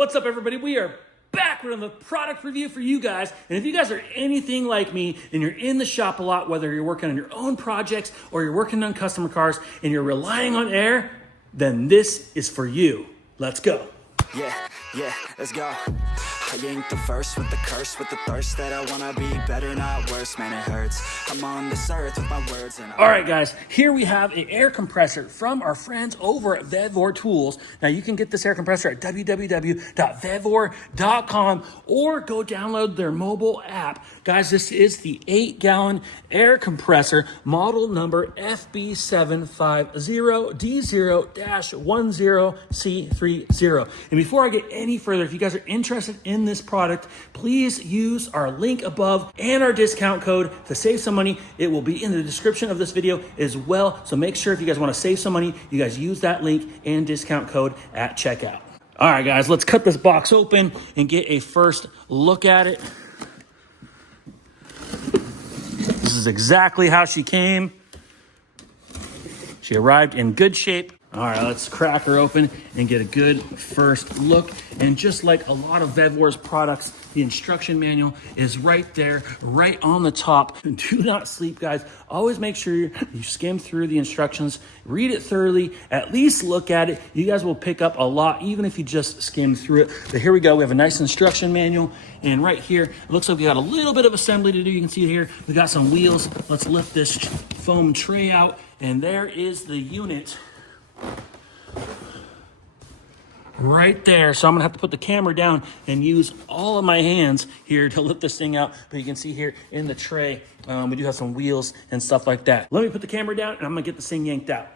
What's up, everybody? We are back with another product review for you guys. And if you guys are anything like me and you're in the shop a lot, whether you're working on your own projects or you're working on customer cars and you're relying on air, then this is for you. Let's go. Yeah, let's go. I ain't the first with the curse, with the thirst that I wanna be better, not worse, man, it hurts. I'm on this earth with my words and... All right, guys, here we have an air compressor from our friends over at Vevor Tools. Now, you can get this air compressor at www.vevor.com or go download their mobile app. Guys, this is the 8-gallon air compressor, model number FB750D0-10C30. And before I get any further, if you guys are interested in this product, please use our link above and our discount code to save some money. It will be in the description of this video as well. So make sure if you guys want to save some money, you guys use that link and discount code at checkout. All right, guys, let's cut this box open and get a first look at it. This is exactly how she came. She arrived in good shape. All right, let's crack her open and get a good first look. And just like a lot of Vevor's products, the instruction manual is right there, right on the top. Do not sleep, guys. Always make sure you skim through the instructions, read it thoroughly, at least look at it. You guys will pick up a lot, even if you just skim through it. But here we go. We have a nice instruction manual. And right here, it looks like we got a little bit of assembly to do. You can see it here. We got some wheels. Let's lift this foam tray out. And there is the unit right there. So I'm gonna have to put the camera down and use all of my hands here to lift this thing out. But you can see here in the tray, we do have some wheels and stuff like that. Let me put the camera down and I'm gonna get this thing yanked out.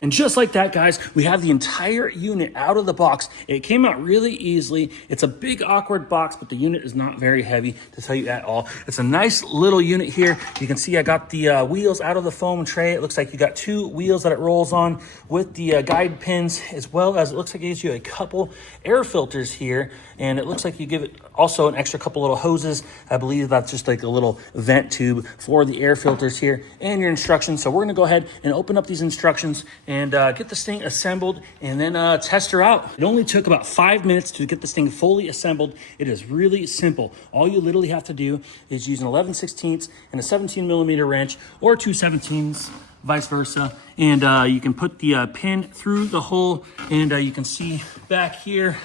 And just like that, guys, we have the entire unit out of the box. It came out really easily. It's a big, awkward box, but the unit is not very heavy, to tell you at all. It's a nice little unit here. You can see I got the wheels out of the foam tray. It looks like you got 2 wheels that it rolls on with the guide pins, as well as it looks like it gives you a couple air filters here. And it looks like you give it also an extra couple little hoses. I believe that's just like a little vent tube for the air filters here and your instructions. So we're gonna go ahead and open up these instructions and get this thing assembled and then test her out. It only took about 5 minutes to get this thing fully assembled. It is really simple. All you literally have to do is use an 11/16 and a 17mm wrench or 2/17, vice versa. And you can put the pin through the hole, and you can see back here,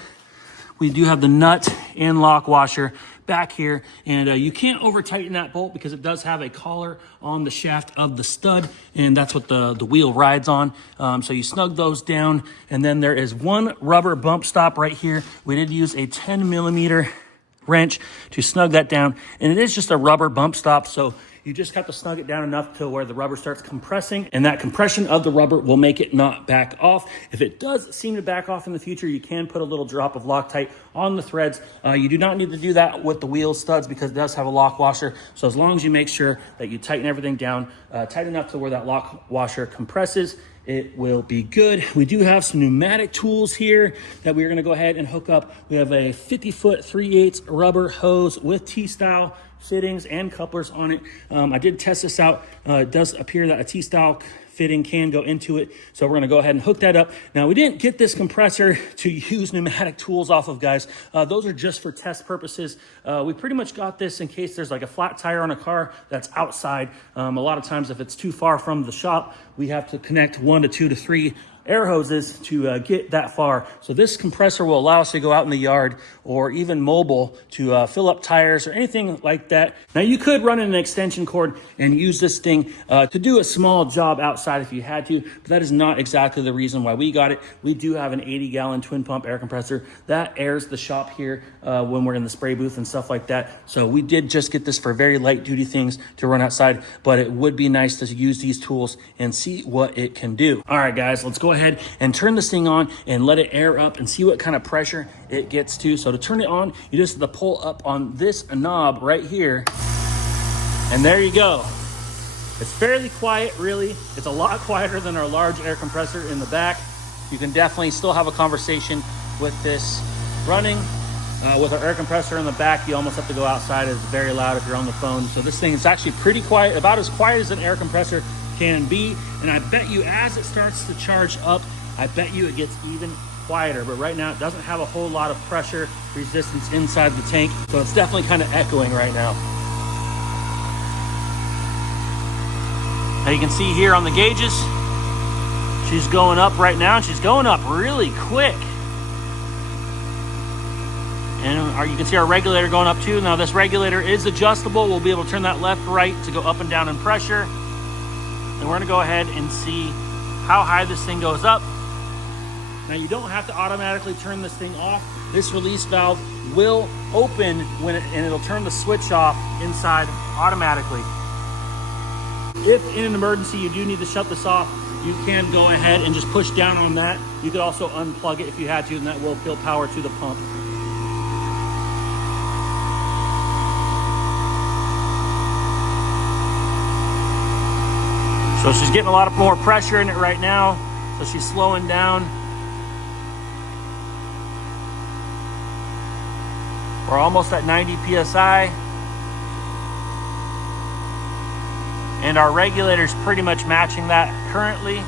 we do have the nut and lock washer back here, and you can't over tighten that bolt because it does have a collar on the shaft of the stud, and that's what the wheel rides on. So you snug those down, and then there is one rubber bump stop right here. We did use a 10mm wrench to snug that down, and it is just a rubber bump stop, so you just have to snug it down enough to where the rubber starts compressing, and that compression of the rubber will make it not back off. If it does seem to back off in the future, you can put a little drop of Loctite on the threads. You do not need to do that with the wheel studs because it does have a lock washer. So as long as you make sure that you tighten everything down tight enough to where that lock washer compresses, it will be good. We do have some pneumatic tools here that we're gonna go ahead and hook up. We have a 50-foot 3/8 rubber hose with T-style fittings and couplers on it. I did test this out. It does appear that a T-style fitting can go into it. So we're gonna go ahead and hook that up. Now, we didn't get this compressor to use pneumatic tools off of, guys. Those are just for test purposes. We pretty much got this in case there's like a flat tire on a car that's outside. A lot of times if it's too far from the shop, we have to connect 1 to 2 to 3 air hoses to get that far. So this compressor will allow us to go out in the yard or even mobile to fill up tires or anything like that. Now, you could run an extension cord and use this thing to do a small job outside if you had to, but that is not exactly the reason why we got it. We do have an 80-gallon twin pump air compressor that airs the shop here when we're in the spray booth and stuff like that. So we did just get this for very light duty things to run outside, but it would be nice to use these tools and see what it can do. All right, guys, let's go ahead and turn this thing on and let it air up and see what kind of pressure it gets to. So to turn it on, you just have to pull up on this knob right here, and there you go. It's fairly quiet, really. It's a lot quieter than our large air compressor in the back. You can definitely still have a conversation with this running. With our air compressor in the back, you almost have to go outside. It's very loud if you're on the phone. So this thing is actually pretty quiet, about as quiet as an air compressor can be. And I bet you as it starts to charge up, I bet you it gets even quieter, but right now it doesn't have a whole lot of pressure resistance inside the tank, so it's definitely kind of echoing right now. Now you can see here on the gauges, she's going up right now, and she's going up really quick. And you can see our regulator going up too. Now this regulator is adjustable. We'll be able to turn that left, right to go up and down in pressure. And we're gonna go ahead and see how high this thing goes up. Now you don't have to automatically turn this thing off. This release valve will open and it'll turn the switch off inside automatically. If in an emergency you do need to shut this off, you can go ahead and just push down on that. You could also unplug it if you had to, and that will kill power to the pump. So she's getting a lot more pressure in it right now. So she's slowing down. We're almost at 90 PSI. And our regulator's pretty much matching that currently.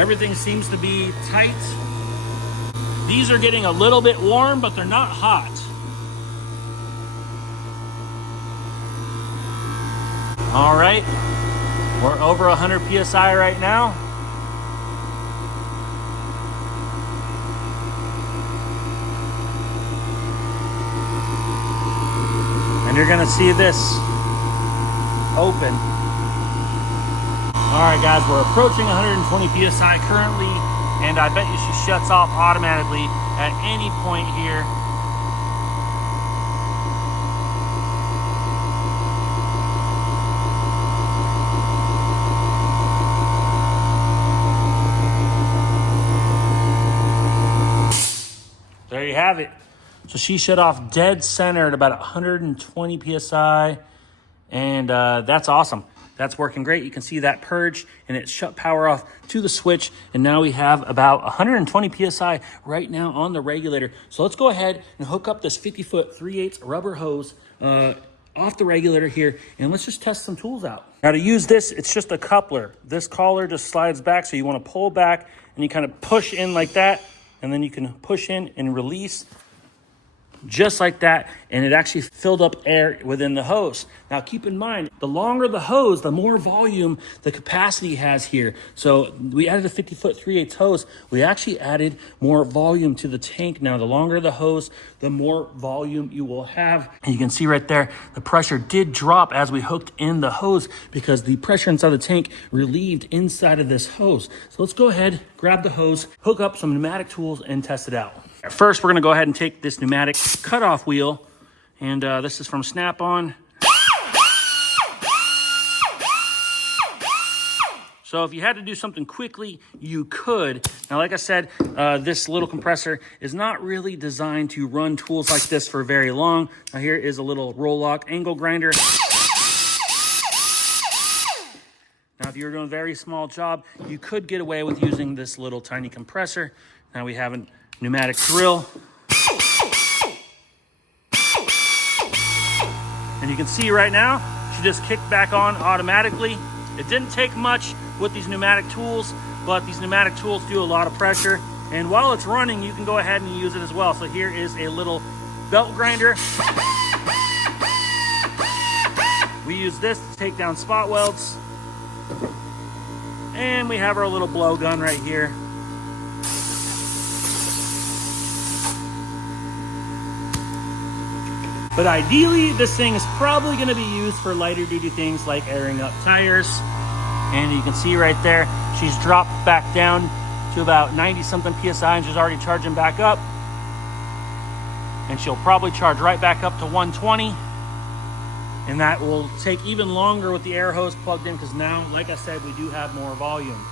Everything seems to be tight. These are getting a little bit warm, but they're not hot. All right, we're over 100 PSI right now. And you're gonna see this open. All right, guys, we're approaching 120 PSI currently, and I bet you she shuts off automatically at any point here. There you have it. So she shut off dead center at about 120 PSI, and that's awesome. That's working great. You can see that purged, and it shut power off to the switch, and now we have about 120 PSI right now on the regulator. So let's go ahead and hook up this 50-foot 3/8 rubber hose off the regulator here, and let's just test some tools out. Now to use this, it's just a coupler. This collar just slides back, so you want to pull back, and you kind of push in like that, and then you can push in and release just like that, and it actually filled up air within the hose. Now keep in mind, the longer the hose, the more volume the capacity has here. So we added a 50-foot 3/8 hose. We actually added more volume to the tank. Now the longer the hose, the more volume you will have. And you can see right there, the pressure did drop as we hooked in the hose because the pressure inside the tank relieved inside of this hose. So let's go ahead, grab the hose, hook up some pneumatic tools, and test it out. First, we're gonna go ahead and take this pneumatic cutoff wheel, and this is from Snap-on. So if you had to do something quickly, you could. Now, like I said, this little compressor is not really designed to run tools like this for very long. Now here is a little roll lock angle grinder. Now, if you're doing a very small job, you could get away with using this little tiny compressor. Now we have a pneumatic drill. And you can see right now, she just kicked back on automatically. It didn't take much with these pneumatic tools, but these pneumatic tools do a lot of pressure. And while it's running, you can go ahead and use it as well. So here is a little belt grinder. We use this to take down spot welds. And we have our little blow gun right here. But ideally, this thing is probably going to be used for lighter duty things like airing up tires. And you can see right there, she's dropped back down to about 90 something PSI, and she's already charging back up. And she'll probably charge right back up to 120. And that will take even longer with the air hose plugged in, because now, like I said, we do have more volume.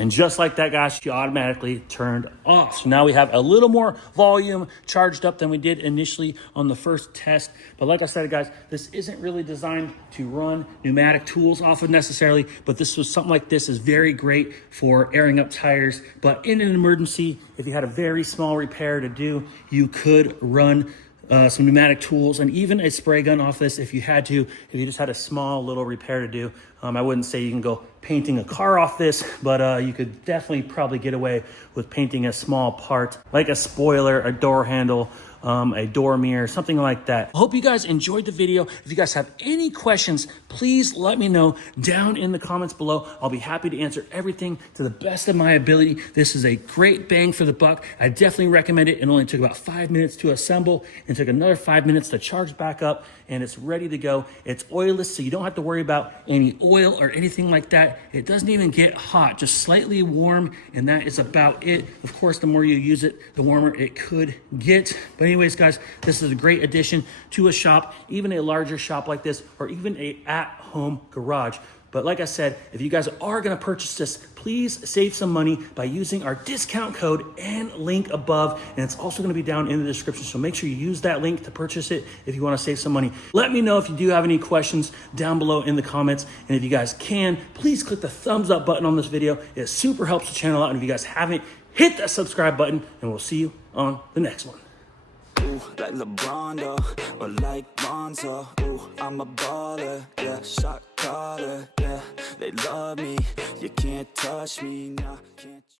And just like that, guys, she automatically turned off. So now we have a little more volume charged up than we did initially on the first test. But like I said, guys, this isn't really designed to run pneumatic tools off of necessarily, but this was something like this is very great for airing up tires. But in an emergency, if you had a very small repair to do, you could run some pneumatic tools, and even a spray gun off this if you had to, if you just had a small little repair to do. I wouldn't say you can go painting a car off this, but you could definitely probably get away with painting a small part, like a spoiler, a door handle, a door mirror, something like that. I hope you guys enjoyed the video. If you guys have any questions, please let me know down in the comments below. I'll be happy to answer everything to the best of my ability. This is a great bang for the buck. I definitely recommend it. It only took about 5 minutes to assemble and took another 5 minutes to charge back up, and it's ready to go. It's oilless, so you don't have to worry about any oil or anything like that. It doesn't even get hot, just slightly warm, and that is about it. Of course, the more you use it, the warmer it could get. But anyways, guys, this is a great addition to a shop, even a larger shop like this, or even a at-home garage. But like I said, if you guys are gonna purchase this, please save some money by using our discount code and link above. And it's also gonna be down in the description. So make sure you use that link to purchase it if you wanna save some money. Let me know if you do have any questions down below in the comments. And if you guys can, please click the thumbs up button on this video. It super helps the channel out. And if you guys haven't, hit that subscribe button, and we'll see you on the next one. Ooh, like LeBron, though, or like Lonzo. Ooh, I'm a baller, yeah, shot caller, yeah. They love me, you can't touch me, nah, can't.